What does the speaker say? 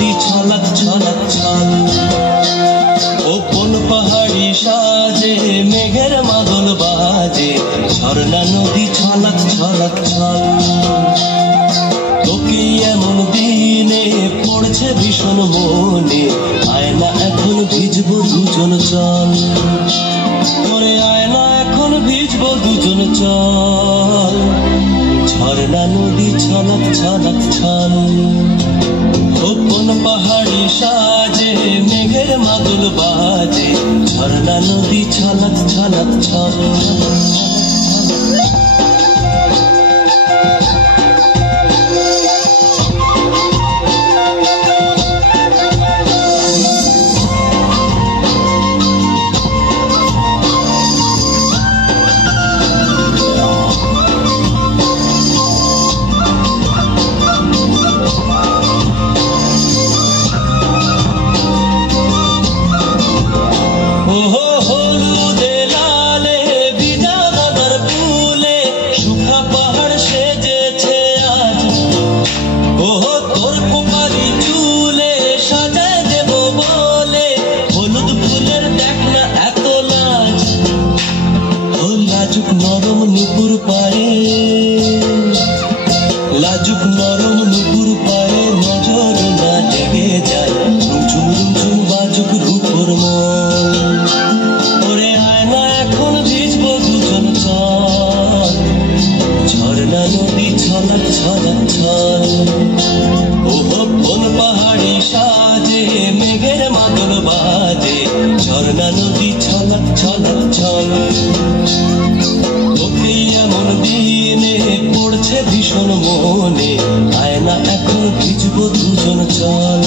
নদী ছলাক ছলাক ছল। ও কোন পাহাড়ি সাজে মেঘের মাদল বাজে, ঝর্ণা নদী ছলাক ছলাক ছল। তোকে এমন দিনে পড়ছে ভীষণ মনে, আয়না এখন ভিজবো দুজন চল। ওরে আয়না এখন ভিজবো দুজন চল। ঝর্ণা নদী ছলাক ছলাক ছল। ও কোন পাহাড়ি সাজে মেঘের মাদল বাজে, ঝর্ণা নদী ছলাক ছলাক ছল। লাজুক নরম নুপুর পায়ে, লাজুক নরম নুপুর পায়ে নজর না লেগে যায়, রুমঝুম রুমঝুম বাজুক রূপর মন। ওরে আয়না এখন ভিজবো দুজন চল। ঝর্ণা নদী ছলাক ছলাক ছল। ওহো কোন পাহাড়ি সাজে মেঘের মাদল বাজে, ঝর্ণা নদী ছলাক ছলাক ছল। তোকে এমন দিনে পড়ছে ভীষণ মনে, আয়না এখন ভিজবো দুজন চল।